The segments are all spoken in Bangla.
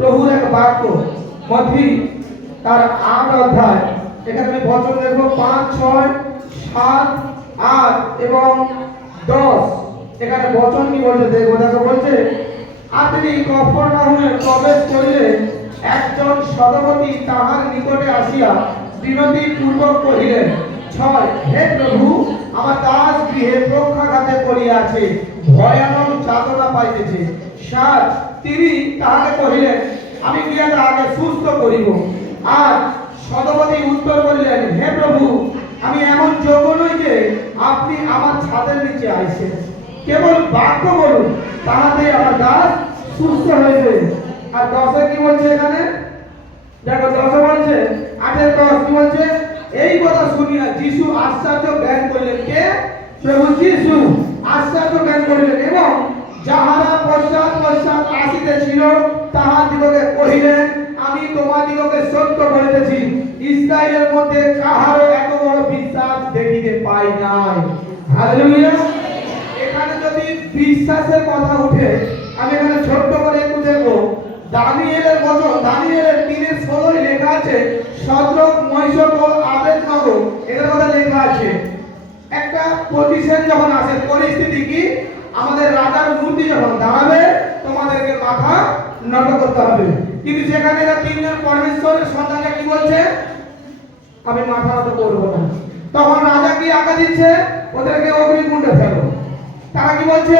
প্রভুর এক বাক্য মথি তার 8 অধ্যায়, এখানে আমি বচন দেখবো 5, 6, 7, 8 এবং 10। এখানে বচন কি বলছে দেখবো। দেখো বলছে, আর তিনি কফরনাহুমে প্রবেশ করিলেন, একজন সদবতী তাহার নিকটে আসিয়া বিনতি পূর্বক কহিলেন, 6, হে প্রভু, আমার দাস গৃহে প্রক্ষাঘাতে পড়িয়াছে, ভয়ানক যাতনা পাইতেছে। 7, তিনি তাহাকে কহিলেন, আমি গিয়া তাহাকে সুস্থ করিব। আর সদবতী উত্তর করিলেন, হে প্রভু, আমি এমন যোগ্য নই যে আপনি আমার ছাদের নিচে আইছেন, কেবল বাক্য বলুন, তাহাতেই আমার দাস সুস্থ হইবে। আর 10 কি বলছে এখানে দেখো, 10 বলছে, 8 10 কি বলছে, এই কথা শুনিয়া যিশু আশ্চর্য জ্ঞান করিলেন। কে? প্রভু যিশু আশ্চর্য জ্ঞান করিলেন এবং যাহারা পশ্চাৎ পশ্চাৎ আসিতেছিল তাহাদিগকে কহিলেন, আমি তোমাদিগকে সত্য বলিতেছি, ইসরায়েলের মধ্যে কাহারও এত বড় বিশ্বাস দেখিতে পাই নাই। হালেলুয়া। এখানে যদি বিশ্বাসের কথা উঠে, আমি এখানে ছোট্ট করে একটু দেখবো। দানিয়েলের বচন, দানিয়েলের 3:16 লেখা আছে, শদ্রক, মৈশক ও আবেদনগো, এদের কথা লেখা আছে। একটা পজিশন যখন আসে, পরিস্থিতি কি, আমাদের রাজার মূর্তি যখন দাঁড়াবে, তোমাদেরকে মাথা নত করতে হবে। কিন্তু সেখানে এরা 3 জন পরমেশ্বরের সন্তানরা কি বলছে, আমি মাথা নত করবো না। তখন রাজা কি আজ্ঞা দিচ্ছে, ওদেরকে অগ্নিকুণ্ডে ফেলো। তারা কি বলছে,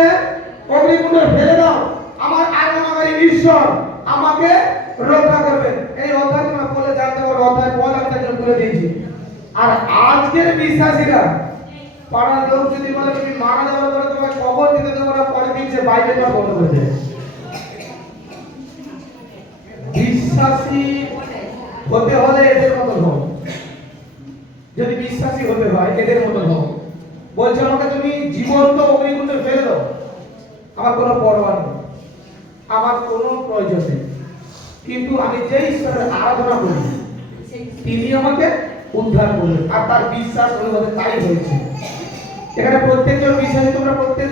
অগ্নিকুণ্ডে ফেলে দাও, আমার আগমনকারী ঈশ্বর আমাকে রক্ষা করবেন। এই অধ্যায় তোমরা পড়লে জানতে পারো, অধ্যায় পদ আমি তার জন্য তুলে দিয়েছি। আর আজকের বিশ্বাসীরা, পাড়ার লোক যদি বলে তুমি মারা যাওয়ার পরে তোমাকে কবর দিতে দেবো না, পরে দিন সে বাইবেলটা বন্ধ করে দেয়। বিশ্বাসী হতে হলে এদের মতো হও। যদি বিশ্বাসী হতে হয় এদের মতো হও। বলছে আমাকে তুমি জীবন্ত অগ্নিকুণ্ডে ফেলে দাও, আমার কোনো পরোয়া নেই, আমার কোনো প্রয়োজন নেই, কিন্তু আমি যে ঈশ্বরের আরাধনা করি তিনি আমাকে উদ্ধার করলেন। আর তার বিশ্বাস অনুভূতি তাই হয়েছে। এখানে প্রত্যেকজন বিশ্বাসী, তোমরা প্রত্যেক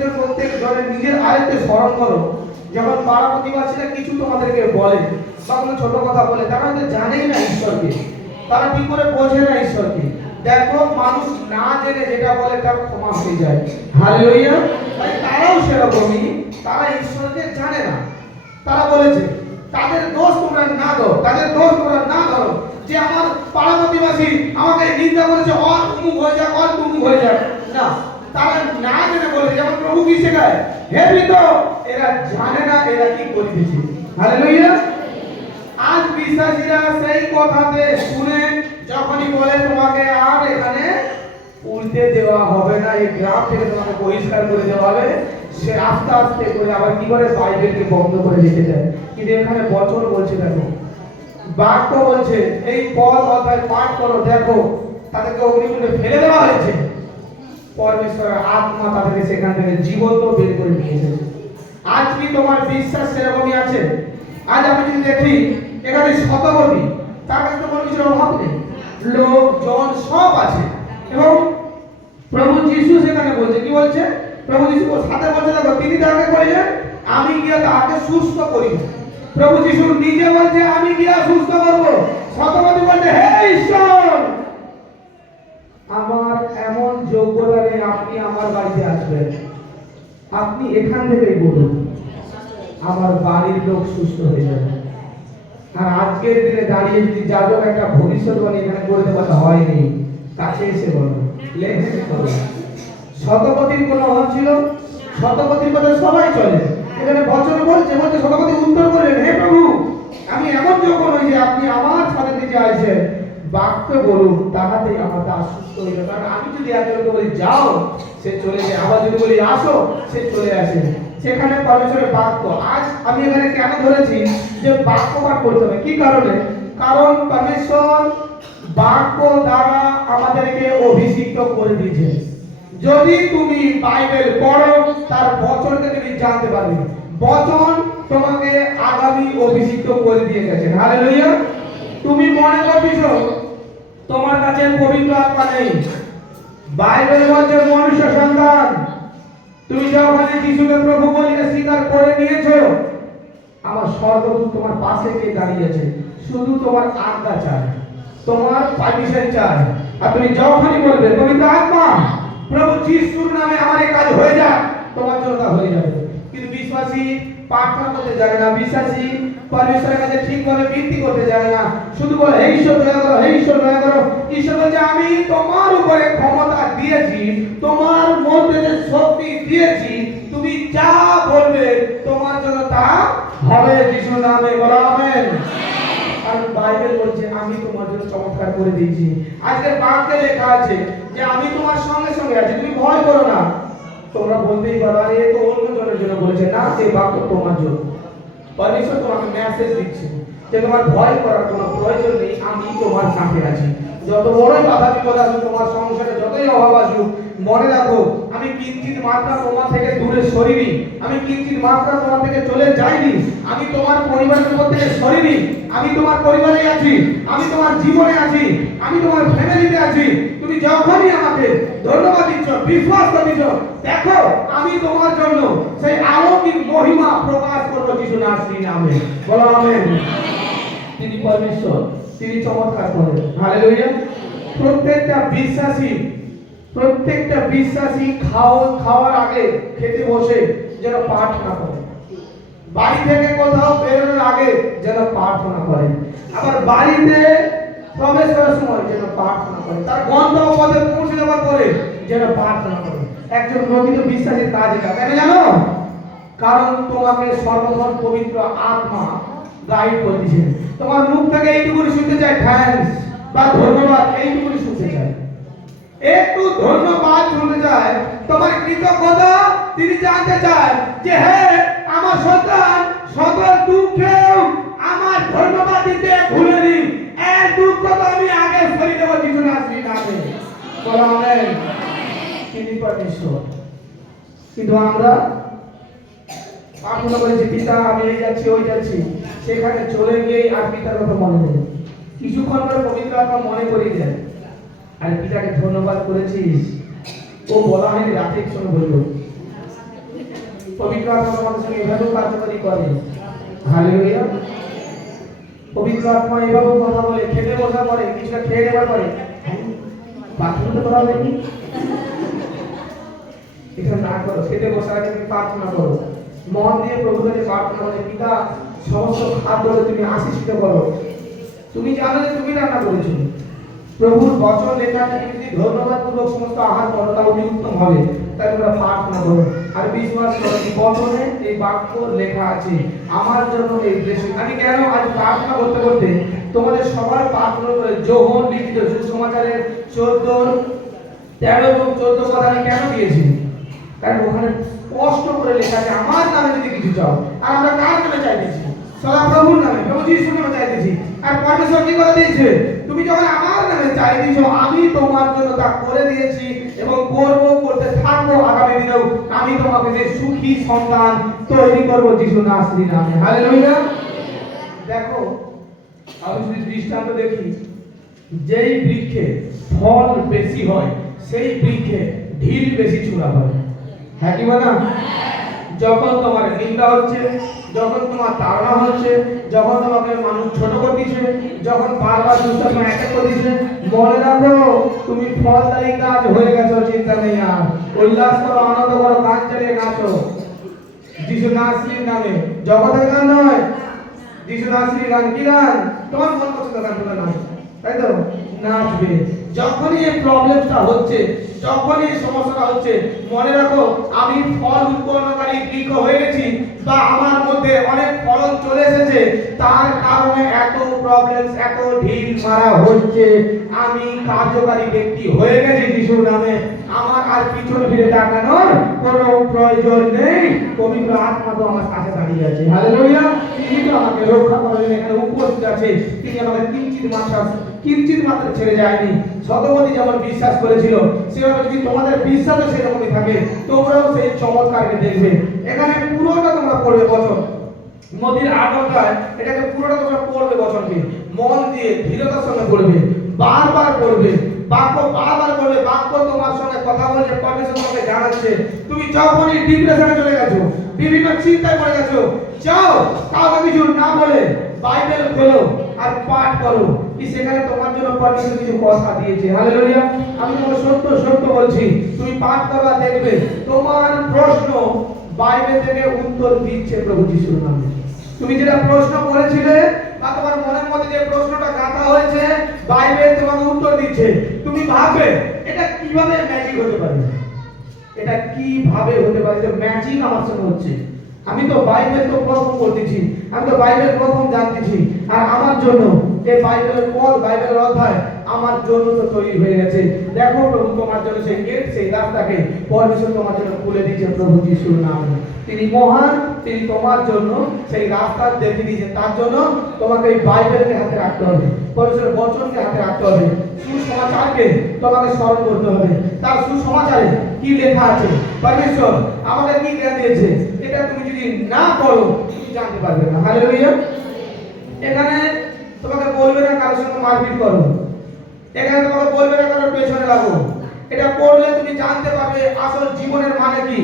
জনের নিজের আয়ত্তে স্মরণ করো। যখন পাড়া প্রতিবাসীরা কিছু তোমাদেরকে বলে বা কোনো ছোট কথা বলে, তারা হয়তো জানেই না ঈশ্বরকে, তারা ঠিক করে বোঝে না ঈশ্বরকে। দেখো, মানুষ না জেনে যেটা বলে তার ক্ষমা হয়ে যায়। হালেলুয়া। তাই তারাও সেরকমই, তারা ঈশ্বরকে জানে না। তারা বলেছে, তাদের দোষ তোমরা না দাও, তাদের দোষ তোমরা না ধরো, যে আমার পাড়া প্রতিবাসী আমাকে নিন্দা করেছে, অর মুখ হয়ে যাক, অর মুখ হয়ে যাক। না, তারা না জেনে বলে, যেমন প্রভু কি শেখায়, হে বৃদ্ধ, এরা জানে না এরা কি করিতেছে। হালেলুয়া। আজ বিশ্বাসীরা সেই কথাতে শুনে যখনই বলে তোমাকে আর এখানে উল্টে দেওয়া হবে না, এই গ্রাম থেকে তোমাকে বহিষ্কার করে দেওয়া হবে, সে আস্তে আস্তে করে আবার কি করে বাইবেলকে বন্ধ করে রেখে দেয়। কিন্তু এখানে বচন বলছে, দেখো বাক্য বলছে, এই পদ অধ্যায় পাঠ করো, দেখো তাদেরকে অগ্নিকুণ্ডে ফেলে দেওয়া হয়েছে, পরমেশ্বরের আত্মা তাদেরকে সেখান থেকে জীবন্ত বের করে নিয়ে এসেছে। আজ কি তোমার বিশ্বাস সেরকমই আছে? আজ আমি যদি দেখি এখানে শতবতী, তার কাছে তো কোনো কিছুর অভাব নেই, লোকজন সব আছে, এবং প্রভু যিশু সেখানে বলছে, কি বলছে, প্রভু যিশু সাথে বলছে, দেখো তিনি তাকে বললেন, আমি গিয়ে তাকে সুস্থ করিব। প্রভু যিশু নিজে বলছে, আমি গিয়ে সুস্থ করব। শতবতী বলছে, হে ঈশ্বর, আমার এমন যোগ্যতা নেই আপনি আমার বাড়িতে আসবেন, আপনি এখান থেকেই বলুন, আমার বাড়ির লোক সুস্থ হয়ে যাবে। আর আজকের দিনে দাঁড়িয়ে যদি যাদব একটা ভবিষ্যৎবাণী এখানে করতে পারা হয়নি, কাছে এসে বলো, লেখে বলো। শতপথীর কোনো অভাব ছিল? শতপথীর কথা সবাই চলে। এখানে বচন বলছে, শতপথী উত্তর করলেন, হে প্রভু, আমি এমন যোগ্য নই যে আপনি আমার ছাদের নিচে আইছেন, বাক্য বলুন, তাহাতেই আমার দাস সুস্থ হইল। কারণ আমি যদি একজনকে বলি যাও, সে চলে যায়, আবার যদি বলি আসো, সে চলে আসে। সেখানে পরমেশ্বরের বাক্য। আজ আমি এখানে কেন ধরেছি যে বাক্য পাঠ করতে হবে, কি কারণে? কারণ পরমেশ্বর বাক্য দ্বারা আমাদেরকে অভিষিক্ত করে দিয়েছে। যদি তুমি বাইবেল পড়ো, তার বচনকে তুমি জানতে পারবে। বচন তোমাকে আগামী অভিষিক্ত করে দিয়ে গেছে। হালেলুয়া। তুমি মনে করছো তোমার কাছে পবিত্র আত্মা নেই, বাইবেল বলছে মনুষ্য সন্তান, তুমি যখন যিশুকে প্রভু বলে স্বীকার করে নিয়েছো, আমার স্বর্গদূত তোমার পাশে গিয়ে দাঁড়িয়েছে, শুধু তোমার আজ্ঞা চায়, তোমার পারমিশন চায়। আর তুমি যখনই বলবে পবিত্র আত্মা প্রভু যিশুর নামে আমার এই কাজ হয়ে যায়, তোমার জন্য তা হয়ে যাবে। কিন্তু বিশ্বাসী প্রার্থনা করতে জানে না, বিশ্বাসী পরমেশ্বরের কাছে ঠিকভাবে বিনতি করতে জানে না, শুধু বলে হে ঈশ্বর দয়া করো, হে ঈশ্বর দয়া করো। ঈশ্বর বলছে আমি তোমার উপরে ক্ষমতা দিয়েছি, তোমার মধ্যে যে শক্তি দিয়েছি, তুমি যা বলবে তোমার জন্য তা হবে যিশুর নামে, বলো আমেন। আর বাইবেল বলছে আমি তোমার জন্য চমৎকার করে দিয়েছি। আজকের বাক্যে লেখা আছে যে আমি তোমার সঙ্গে সঙ্গে আছি, তুমি ভয় করো না। তোমরা বলতেই পারো আরে তো অন্য জনের জন্য বলেছে, না, এই বাক্য তোমার জন্য। পরমেশ্বর তোমাকে মেসেজ দিচ্ছে যে তোমার ভয় করার কোনো প্রয়োজন নেই, আমি তোমার সাথে আছি। যত বড়ই বাধা বিপদ আসুক, তোমার সংসারে যতই অভাব আসুক, মনে রাখো আমি কিঞ্চিত মাত্রা তোমার থেকে দূরে সরিনি, আমি কিঞ্চিত মাত্রা তোমার থেকে চলে যাইনি, আমি তোমার পরিবারের উপর থেকে সরিনি, আমি তোমার পরিবারে আছি, আমি তোমার জীবনে আছি, আমি তোমার ফ্যামিলিতে আছি। তুমি যখনই আমাকে ধন্যবাদ দিচ্ছ, বিশ্বাস দিচ্ছ, দেখো আমি তোমার জন্য সেই অলৌকিক মহিমা প্রকাশ করবো যিশু নাসরির নামে, বলো আমেন। তিনি পরমেশ্বর, তিনি চমৎকার করেন, হালেলুয়া। প্রত্যেকটা বিশ্বাসী খাওয়ার আগে খেতে বসে যেন প্রার্থনা করে, বাড়ি থেকে কোথাও বেরোনোর আগে যেন প্রার্থনা করে, আবার বাড়িতে প্রবেশ করার সময় যেন প্রার্থনা করে, তার গন্তব্যপথে পৌঁছে যাওয়ার পরে যেন প্রার্থনা করে। একজন প্রকৃত বিশ্বাসীর কাজ এটা, কেন জানো? কারণ তোমাকে সর্বধন পবিত্র আত্মা গাইড করতেছে। তোমার মুখ থেকে এইটুকুনি শুনতে চাই থ্যাঙ্কস বা ধন্যবাদ, এইটুকুনি শুনতে চাই, একটু ধন্যবাদ শুনতে চায়, তোমার কৃতজ্ঞতা তিনি জানতে চায় যে হে আমার সন্তান সকল দুঃখেও আমার ধন্যবাদ দিতে ভুলেনি, এই দুঃখ তো আমি আগে সরিয়ে দেবো যিশু নাসরির নামে, বলো আমেন। তিনি পরমেশ্বর। কিন্তু আমরা প্রার্থনা করেছি পিতা আমি এই যাচ্ছি ওই যাচ্ছি, সেখানে চলে গিয়ে আর পিতার কথা মনে নেই, কিছুক্ষণ পরে পবিত্র আত্মা মনে করিয়ে দেয় আর পিতাকে ধন্যবাদ করেছিস, ও বলা হয়নি রাতে একসঙ্গে বললো। পবিত্র আত্মা আমাদের সঙ্গে এভাবেও কার্যকারী করে, হালেলুয়া। পবিত্র আত্মা এভাবেও কথা বলে, খেতে বসার পরে কিছুটা খেয়ে নেবার পরে বাথরুমে করা হয়নি, এটা না করো, খেতে বসার আগে তুমি প্রার্থনা করো, মন দিয়ে প্রভুর কাছে প্রার্থনা করে পিতা সমস্ত খাদ্য তুমি আশীর্বাদ করো, তুমি জানো যে তুমি রান্না করেছো, প্রভুর বচন লেখা আছে যদি ধন্যবাদ পূর্বক সমস্ত আহার করো তা অতি উত্তম হবে, তাই তোমরা প্রার্থনা করো আর বিশ্বাস করো যে বচনে এই বাক্য লেখা আছে আমার জন্য এই দেশ। আমি কেন আজ প্রার্থনা করতে করতে তোমাদের সবার প্রার্থনা করে যোহন লিখিত সুসমাচারের 13 এবং 14 কথা আমি কেন দিয়েছি? কারণ ওখানে স্পষ্ট করে লেখা আছে আমার নামে যদি কিছু চাও, আর আমরা কার নামে চাইতেছি? সদা প্রভুর নামে, প্রভু যিশুর নামে চাইতেছি। আর পরমেশ্বর কি কথা দিয়েছে? তুমি যখন আমার নামে চাইতেছো আমি তোমার জন্য তা করে দিয়েছি এবং করব, করতে থাকবো আগামী দিনেও। আমি তোমাকে যে সুখী সন্তান তৈরি করবো যিশু নাসরির নামে, হালেলুয়া। দেখো আমি যদি দৃষ্টান্ত দেখি, যেই বৃক্ষে ফল বেশি হয় সেই বৃক্ষে ঢিল বেশি ছোড়া হয়, হ্যাঁ কি বলা? যখন তোমার নিন্দা হচ্ছে, যখন তোমার তাড়না হচ্ছে, যখন তোমাকে মানুষ ছোট করতেছে, যখন বারবার দুষ্টামি অ্যাটাক করতেছে, মনে রাখো তুমি ফলদায়ী গাছ হয়ে গেছো, চিন্তা নেই আর। উল্লাস করো, আনন্দ করো, গান চালিয়ে নাচো যিশু নাসরির নামে। জগতের গান নয়, যিশু নাসরির গান। কি গান? তোমার মন পছন্দ গান তোমরা নাচ, তাই তো নাচবে। যখনই এই প্রবলেমটা হচ্ছে, যখনই এই সমস্যাটা হচ্ছে, মনে রাখো আমি ফল উৎপন্নকারী বৃক্ষ হয়ে গেছি, বা আমার মধ্যে অনেক ফলন চলে এসেছে, তার কারণে এত প্রবলেম, এত ঢিল মারা হচ্ছে। আমি কার্যকারী ব্যক্তি হয়ে গেছি যিশুর নামে, আমার আর পিছনে ফিরে তাকানোর কোনো প্রয়োজন নেই। পবিত্র আত্মা তো আমার কাছে দাঁড়িয়ে আছে, হালেলুয়া। তিনি তো আমাকে রক্ষা করেন, এখানে উপস্থিত আছে। তিনি আমাকে কিঞ্চিত মাত্র ছেড়ে যায়নি। শতপতি যেমন বিশ্বাস করেছিল, সেভাবে যদি তোমাদের বিশ্বাসও সেরকমই থাকে, তোমরাও সেই চমৎকারকে দেখবে। এখানে পুরোটা তোমরা পড়বে বচন, নদীর 8 অধ্যায়, এটাকে পুরোটা তোমরা পড়বে বচনকে মন দিয়ে ধীরতার সঙ্গে পড়বে, বারবার পড়বে, বাক্য বারবার পড়বে। বাক্য তোমার সঙ্গে কথা বলছে, পরমেশ্বর তোমাকে জানাচ্ছে। তুমি যখনই ডিপ্রেশনে চলে গেছো, বিভিন্ন চিন্তায় পড়ে গেছো, যাও কাউকে কিছু না বলে বাইবেল খোলো আর পাঠ করো, কি সেখানে তোমার জন্য পরমেশ্বর কিছু কথা দিয়েছে। হালেলুয়া। আমি তোমাকে সত্য সত্য বলছি, তুমি পাঠ করো আর দেখবে তোমার প্রশ্ন বাইবেল থেকে উত্তর দিচ্ছে প্রভু যিশুর নামে। তুমি যেটা প্রশ্ন করেছিলে বা তোমার মনের মধ্যে যে প্রশ্নটা গাঁথা হয়েছে, বাইবেল তোমাকে উত্তর দিচ্ছে। তুমি ভাববে এটা কিভাবে ম্যাজিক হতে পারে, এটা কিভাবে হতে পারে যে ম্যাজিক আমার সঙ্গে হচ্ছে। আমি তো বাইবেল তো প্রথম পড়তেছি, আমি তো বাইবেল প্রথম জানতেছি, আর আমার জন্য এই বাইবেলের পদ, বাইবেলের অধ্যায় আমার জন্য তো তৈরি হয়ে গেছে। দেখো প্রভু তোমার জন্য সেই গেট, সেই রাস্তাকে পরমেশ্বর তোমার জন্য খুলে দিয়েছে প্রভু যিশুর নামে। তিনি মহান, তিনি তোমার জন্য সেই রাস্তা দেখিয়ে দিয়েছেন। তার জন্য তোমাকে এই বাইবেলকে হাতে রাখতে হবে, পরমেশ্বরের বচনকে হাতে রাখতে হবে, সুসমাচারকে তোমাকে স্মরণ করতে হবে। তার সুসমাচারে কি লেখা আছে, পরমেশ্বর আমাকে কি জ্ঞান দিয়েছে, এটা তুমি যদি না করো তুমি জানতে পারবে না। হালেলুয়া। এখানে তোমাকে বলবে না কারোর সঙ্গে মারপিট করো, এখানে তোমাকে বলবে না কারোর পেছনে লাগো। এটা পড়লে তুমি জানতে পারবে আসল জীবনের মানে কি,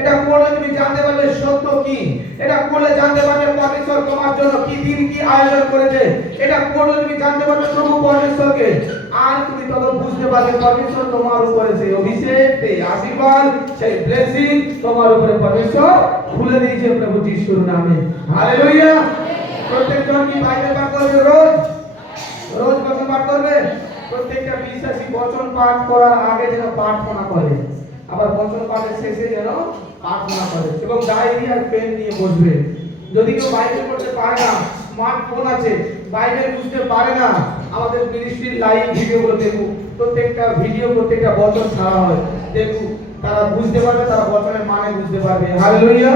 এটা পড়লে তুমি জানতে পারবে সত্য কি, এটা পড়লে জানতে পারবে পরমেশ্বর তোমার জন্য কি দিন কি আয়োজন করেছে, এটা পড়লে তুমি জানতে পারবে প্রভু পরমেশ্বরকে। আর তুমি তখন বুঝতে পারবে পরমেশ্বর তোমার উপরে সেই অভিষেক, সেই আশীর্বাদ, সেই ব্লেসিং তোমার উপরে পরমেশ্বর খুলে দিয়েছে প্রভু যিশুর নামে। হালেলুয়া। প্রত্যেকজন কি বাইবেল পাঠ করবে? রোজ রোজ বচন পাঠ করবে। প্রত্যেকটা বিশ্বাসী বচন পাঠ করার আগে যেন প্রার্থনা করে, আবার বচন পাঠের শেষে যেন প্রার্থনা করে, এবং ডায়েরি আর পেন নিয়ে বসবে। যদি কেউ বাইবেল পড়তে পারে না, স্মার্টফোন আছে, বাইবেল বুঝতে পারে না, আমাদের মিনিস্ট্রির লাইভ ভিডিওগুলো দেখুক। প্রত্যেকটা ভিডিও, প্রত্যেকটা বচন ছাড়া হয়, দেখুক, তারা বুঝতে পারবে, তারা বচনের মানে বুঝতে পারবে। হালেলুয়া।